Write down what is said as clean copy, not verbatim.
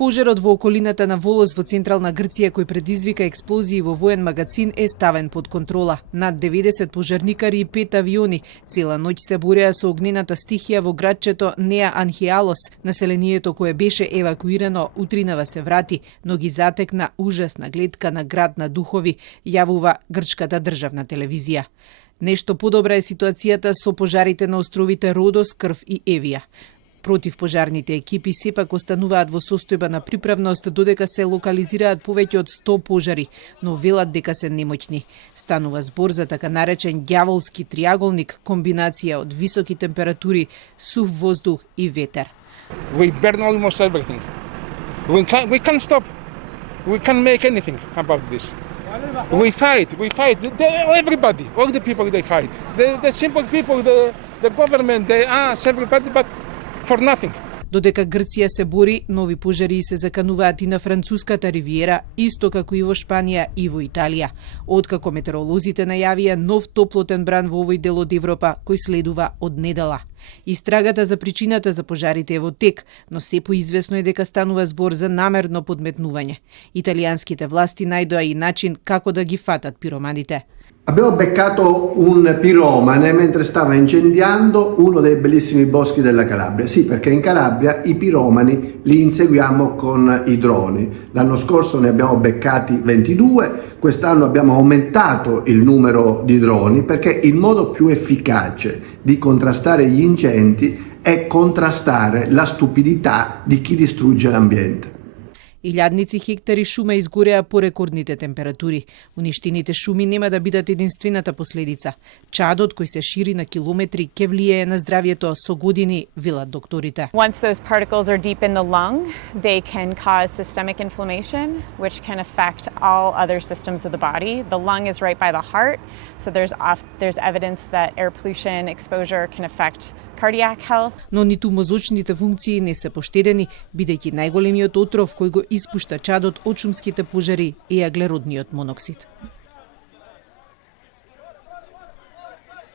Пожарот во околината на Волос во централна Грција кој предизвика експлозии во воен магазин е ставен под контрола. Над 90 пожарникари и 5 авиони цела ноќ се бореа со огнената стихија во градчето Неа Анхиалос. Населението кое беше евакуирано утринава се врати, но ги затекна ужасна гледка на град на духови, јавува грчката државна телевизија. Нешто подобра е ситуацијата со пожарите на островите Родос, Крв и Евија. Противпожарните екипи сепак остануваат во состојба на приправност додека се локализираат повеќе од 100 пожари, но велат дека се немоќни. Станува збор за така наречен ѓаволски триаголник, комбинација од високи температури, сув воздух и ветер. We burn almost everything. We can't stop. We can't make anything about this. We fight. Everybody, all the people they fight. The simple people, the government, everybody, but for nothing. Додека Грција се бори, нови пожари се закануваат и на француската ривиера, исто како и во Шпанија и во Италија. Откако метеоролозите најавија нов топлотен бран во овој дел од Европа, кој следува од недела. Истрагата за причината за пожарите е во тек, но се поизвестно е дека станува збор за намерно подметнување. Италијанските власти најдоа и начин како да ги фатат пироманите. Abbiamo beccato un piromane mentre stava incendiando uno dei bellissimi boschi della Calabria. Sì, perché in Calabria i piromani li inseguiamo con i droni. L'anno scorso ne abbiamo beccati 22, quest'anno abbiamo aumentato il numero di droni perché il modo più efficace di contrastare gli incendi è contrastare la stupidità di chi distrugge l'ambiente. Илјадници хектари шума изгореа по рекордните температури. Уништените шуми нема да бидат единствената последица. Чадот кој се шири на километри ќе влијае на здравјето со години, велат докторите. Once those particles are deep in the lung, they can cause systemic inflammation, which can affect all other systems of the body. The lung is right by the heart, so there's evidence that air pollution exposure can affect cardiac health. Но ниту мозочните функции не се поштедени, бидејќи најголемиот отров кој го испушта чадот од шумските пожари е аглеродниот моноксид.